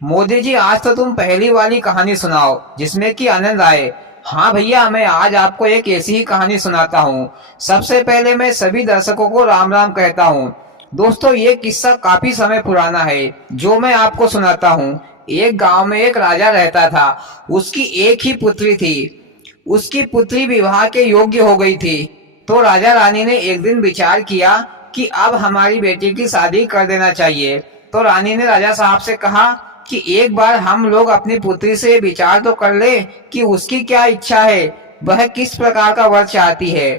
मोदी जी, आज तो तुम पहली वाली कहानी सुनाओ जिसमें कि आनंद आए। हाँ भैया, मैं आज आपको एक ऐसी ही कहानी सुनाता हूँ। सबसे पहले मैं सभी दर्शकों को राम राम कहता हूँ। दोस्तों, ये किस्सा काफी समय पुराना है जो मैं आपको सुनाता हूँ। एक गांव में एक राजा रहता था। उसकी एक ही पुत्री थी। उसकी पुत्री विवाह के योग्य हो गई थी। तो राजा रानी ने एक दिन विचार किया कि अब हमारी बेटी की शादी कर देना चाहिए। तो रानी ने राजा साहब से कहा कि एक बार हम लोग अपनी पुत्री से विचार तो कर ले कि उसकी क्या इच्छा है, वह किस प्रकार का वर चाहती है।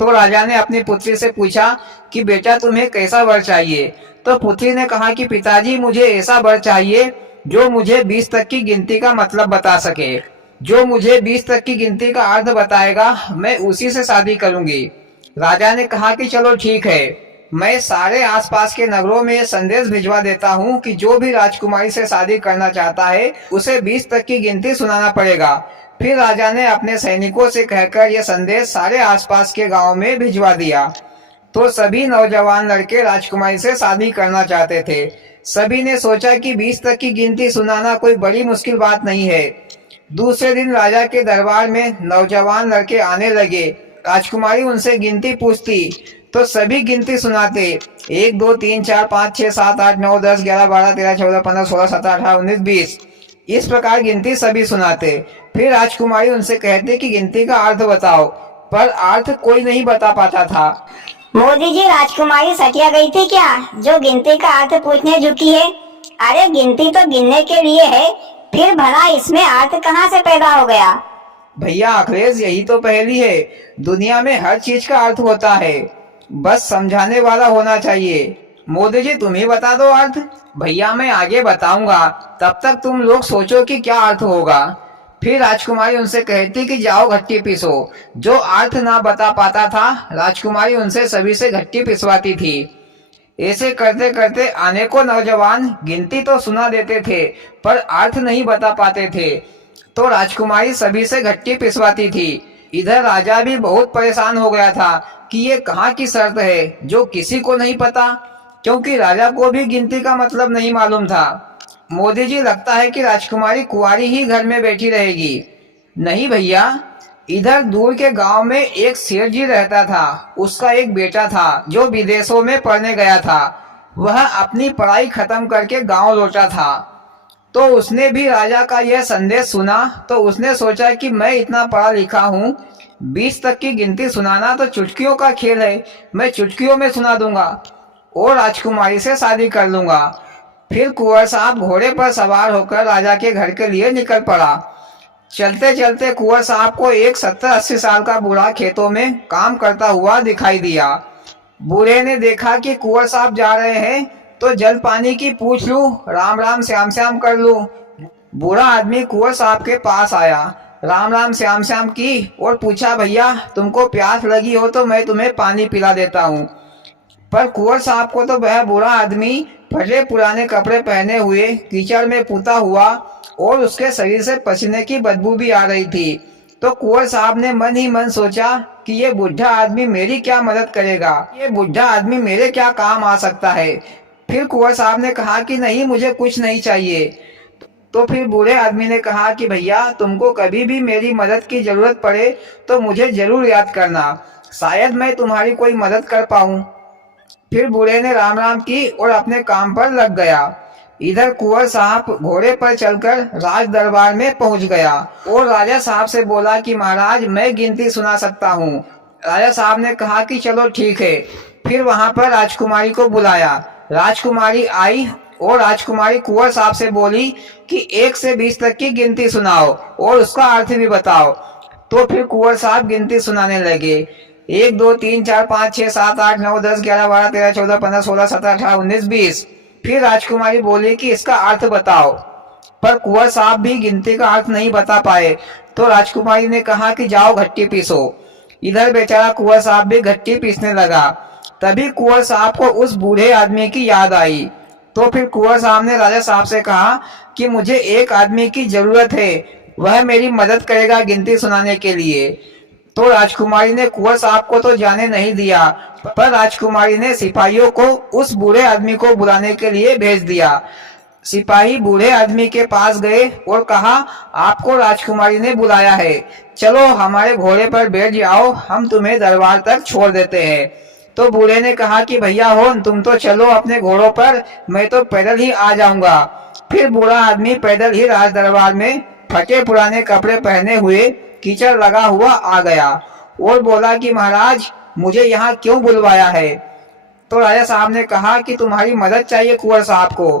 तो राजा ने अपनी पुत्री से पूछा कि बेटा, तुम्हें कैसा वर चाहिए। तो पुत्री ने कहा कि पिताजी, मुझे ऐसा वर चाहिए जो मुझे 20 तक की गिनती का मतलब बता सके। जो मुझे 20 तक की गिनती का अर्थ बताएगा, मैं उसी से शादी करूंगी। राजा ने कहा कि चलो ठीक है, मैं सारे आसपास के नगरों में संदेश भिजवा देता हूँ कि जो भी राजकुमारी से शादी करना चाहता है उसे 20 तक की गिनती सुनाना पड़ेगा। फिर राजा ने अपने सैनिकों से कहकर यह संदेश सारे आसपास के गांव में भिजवा दिया। तो सभी नौजवान लड़के राजकुमारी से शादी करना चाहते थे। सभी ने सोचा कि 20 तक की गिनती सुनाना कोई बड़ी मुश्किल बात नहीं है। दूसरे दिन राजा के दरबार में नौजवान लड़के आने लगे। राजकुमारी उनसे गिनती पूछती तो सभी गिनती सुनाते। 1 2 3 4 5 6 7 8 9 10 11 12 13 14 15 16 17 18 19 20, इस प्रकार गिनती सभी सुनाते। फिर राजकुमारी उनसे कहते कि गिनती का अर्थ बताओ, पर अर्थ कोई नहीं बता पाता था। मोदी जी, राजकुमारी सटिया गई थी क्या जो गिनती का अर्थ पूछने झुकी है? अरे गिनती तो गिनने के लिए है, फिर भला इसमें अर्थ कहाँ से पैदा हो गया? भैया अखिलेश, यही तो पहेली है। दुनिया में हर चीज का अर्थ होता है, बस समझाने वाला होना चाहिए। मोदी जी, तुम ही बता दो अर्थ। भैया मैं आगे बताऊंगा, तब तक तुम लोग सोचो कि क्या अर्थ होगा। फिर राजकुमारी उनसे कहती कि जाओ घट्टी पीसो। जो अर्थ ना बता पाता था, राजकुमारी उनसे सभी से घट्टी पिसवाती थी। ऐसे करते करते अनेकों नौजवान गिनती तो सुना देते थे, पर अर्थ नहीं बता पाते थे। तो राजकुमारी सभी से घट्टी पिसवाती थी। इधर राजा भी बहुत परेशान हो गया था कि ये कहाँ की शर्त है जो किसी को नहीं पता, क्योंकि राजा को भी गिनती का मतलब नहीं मालूम था। मोदी जी, लगता है कि राजकुमारी कुंवारी ही घर में बैठी रहेगी। नहीं भैया, इधर दूर के गांव में एक सेठ जी रहता था। उसका एक बेटा था जो विदेशों में पढ़ने गया था। वह अपनी पढ़ाई खत्म करके गांव लौटा था। तो उसने भी राजा का यह संदेश सुना। तो उसने सोचा कि मैं इतना पढ़ा लिखा हूँ, 20 तक की गिनती सुनाना तो चुटकियों का खेल है, मैं चुटकियों में सुना दूंगा और राजकुमारी से शादी कर लूंगा। फिर कुंवर साहब घोड़े पर सवार होकर राजा के घर के लिए निकल पड़ा। चलते चलते कुंवर साहब को एक 70-80 साल का बूढ़ा खेतों में काम करता हुआ दिखाई दिया। बूढ़े ने देखा कि कुंवर साहब जा रहे हैं, तो जल पानी की पूछ लूं, राम राम श्याम श्याम कर लूं। बूढ़ा आदमी कुंवर साहब के पास आया, राम राम श्याम श्याम की और पूछा, भैया तुमको प्यास लगी हो तो मैं तुम्हें पानी पिला देता हूँ। पर कुंवर साहब को तो वह बूढ़ा आदमी फटे पुराने कपड़े पहने हुए, कीचड़ में पुता हुआ और उसके शरीर से पसीने की बदबू भी आ रही थी। तो कुंवर साहब ने मन ही मन सोचा कि ये बुढ़ा आदमी मेरी क्या मदद करेगा, ये बुढ़ा आदमी मेरे क्या काम आ सकता है। फिर कुंवर साहब ने कहा कि नहीं, मुझे कुछ नहीं चाहिए। तो फिर बूढ़े आदमी ने कहा कि भैया, तुमको कभी भी मेरी मदद की जरूरत पड़े तो मुझे जरूर याद करना, शायद मैं तुम्हारी कोई मदद कर पाऊं। फिर बूढ़े ने राम राम की और अपने काम पर लग गया। इधर कुंवर साहब घोड़े पर चलकर राज दरबार में पहुंच गया और राजा साहब से बोला कि महाराज, मैं गिनती सुना सकता हूँ। राजा साहब ने कहा कि चलो ठीक है। फिर वहां पर राजकुमारी को बुलाया। राजकुमारी आई और राजकुमारी कुंवर साहब से बोली कि 1 से 20 तक की गिनती सुनाओ और उसका अर्थ भी बताओ। तो फिर कुंवर साहब गिनती सुनाने लगे। 1 2 3 4 5 6 7 8 9 10 11 12 13 14 15 16 17 18 19 20। फिर राजकुमारी बोली कि इसका अर्थ बताओ, पर कुंवर साहब भी गिनती का अर्थ नहीं बता पाए। तो राजकुमारी ने कहा कि जाओ घट्टी पीसो। इधर बेचारा कुंवर साहब भी घट्टी पीसने लगा। तभी कुंवर साहब को उस बूढ़े आदमी की याद आई। तो फिर कुंवर साहब ने राजा साहब से कहा कि मुझे एक आदमी की जरूरत है, वह मेरी मदद करेगा गिनती सुनाने के लिए। तो राजकुमारी ने कुंवर साहब को तो जाने नहीं दिया, पर राजकुमारी ने सिपाहियों को उस बूढ़े आदमी को बुलाने के लिए भेज दिया। सिपाही बूढ़े आदमी के पास गए और कहा, आपको राजकुमारी ने बुलाया है, चलो हमारे घोड़े पर बैठ जाओ, हम तुम्हें दरबार तक छोड़ देते हैं। तो बूढ़े ने कहा कि भैया हो, तुम तो चलो अपने घोड़ों पर, मैं तो पैदल ही आ जाऊंगा। फिर बूढ़ा आदमी पैदल ही राज दरबार में फटे पुराने कपड़े पहने हुए कीचड़ लगा हुआ आ गया और बोला कि महाराज, मुझे यहाँ क्यों बुलवाया है? तो राजा साहब ने कहा कि तुम्हारी मदद चाहिए कुंवर साहब को।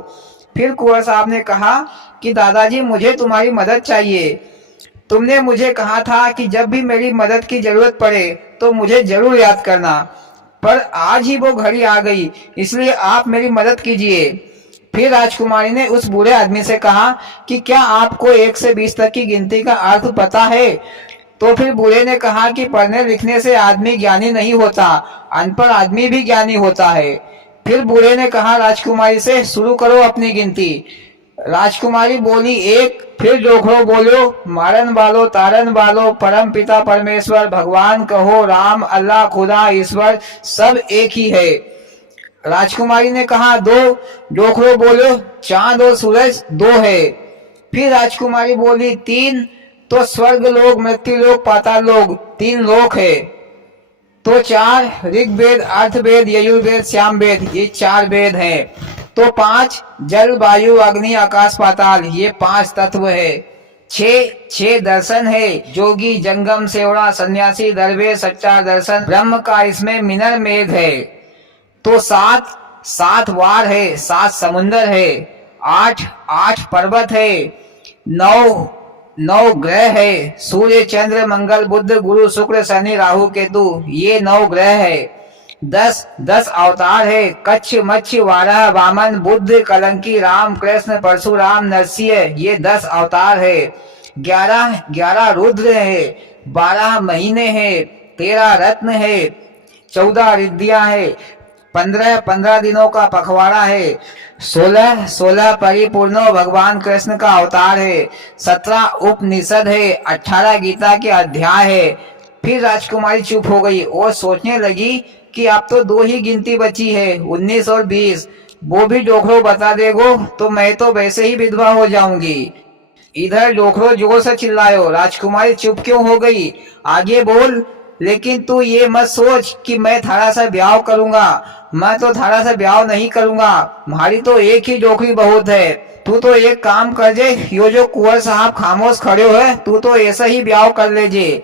फिर कुंवर साहब ने कहा कि दादाजी, मुझे तुम्हारी मदद चाहिए। तुमने मुझे कहा था कि जब भी मेरी मदद की जरूरत पड़े तो मुझे जरूर याद करना, पर आज ही वो घड़ी आ गई, इसलिए आप मेरी मदद कीजिए। फिर राजकुमारी ने उस बूढ़े आदमी से कहा कि क्या आपको 1 से 20 तक की गिनती का अर्थ पता है? तो फिर बूढ़े ने कहा कि पढ़ने लिखने से आदमी ज्ञानी नहीं होता, अनपढ़ आदमी भी ज्ञानी होता है। फिर बूढ़े ने कहा राजकुमारी से, शुरू करो अपनी गिनती। राजकुमारी बोली 1। फिर जोखड़ो बोलो, मारन वालो तारन वालो, परम पिता परमेश्वर, भगवान कहो, राम, अल्लाह, खुदा, ईश्वर सब एक ही है। राजकुमारी ने कहा 2। जोखड़ो बोलो, चांद और सूरज 2 है। फिर राजकुमारी बोली 3। तो स्वर्ग लोक, मृत्यु लोक, पाताल लोक 3 लोक है। तो 4। ऋग्वेद, अर्थवेद, यजुर्वेद, सामवेद ये 4 वेद हैं। तो 5। जल, वायु, अग्नि, आकाश, पाताल ये 5 तत्व है। 6 दर्शन है, जोगी, जंगम, सेवड़ा, सन्यासी, दरवेश, सच्चा दर्शन, ब्रह्म का इसमें मिनर मेघ है। तो 7 वार है, 7 समुंदर है। 8 पर्वत है। 9 ग्रह है, सूर्य, चंद्र, मंगल, बुध, गुरु, शुक्र, शनि, राहु, केतु ये 9 ग्रह है। 10 अवतार है, कच्छ, मच्छ, वाराह, वामन, बुद्ध, कलंकी, राम, कृष्ण, परशुराम, नरसिंह ये 10 अवतार है। 11 रुद्र है, 12 महीने है, 13 रत्न है, 14 रिद्धियां है, 15 दिनों का पखवाड़ा है, 16 परिपूर्ण भगवान कृष्ण का अवतार है, 17 उपनिषद है, 18 गीता के अध्याय है। फिर राजकुमारी चुप हो गई और सोचने लगी कि अब तो 2 ही गिनती बची है, 19 और 20। वो भी डोखरो बता देगो तो मैं तो वैसे ही विधवा हो जाऊंगी। इधर डोखरो जोर से चिल्लायो, राजकुमारी चुप क्यों हो गई? आगे बोल। लेकिन तू ये मत सोच कि मैं थारा से ब्याह करूंगा, मैं तो थारा से ब्याह नहीं करूंगा, हमारी तो एक ही डोकरी बहुत है। तू तो एक काम कर जे, यो जो कुंवर साहब खामोश खड़े हो है, तू तो ऐसा ही ब्याह कर ले जे।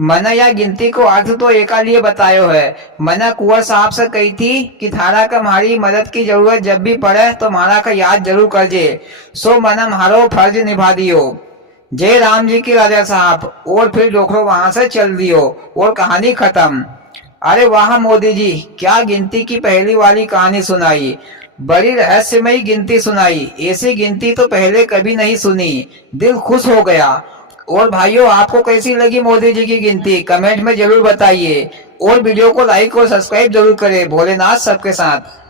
मैंने यह गिनती को अर्थ तो एका लिए बतायो है। मैंने कुंवर साहब से कही थी कि थारा का हमारी मदद की जरूरत जब भी पड़े तो हमारा का याद जरूर कर जे। सो मैंने हमारो फर्ज निभा दियो। जय राम जी की राजा साहब। और फिर डोखरो वहां से चल दियो और कहानी खत्म। अरे वाह मोदी जी, क्या गिनती की पहली वाली कहानी सुनाई, बड़ी रहस्यमयी गिनती सुनाई। ऐसी गिनती तो पहले कभी नहीं सुनी, दिल खुश हो गया। और भाइयों, आपको कैसी लगी मोदी जी की गिनती कमेंट में जरूर बताइए और वीडियो को लाइक और सब्सक्राइब जरूर करें। भोलेनाथ सबके साथ।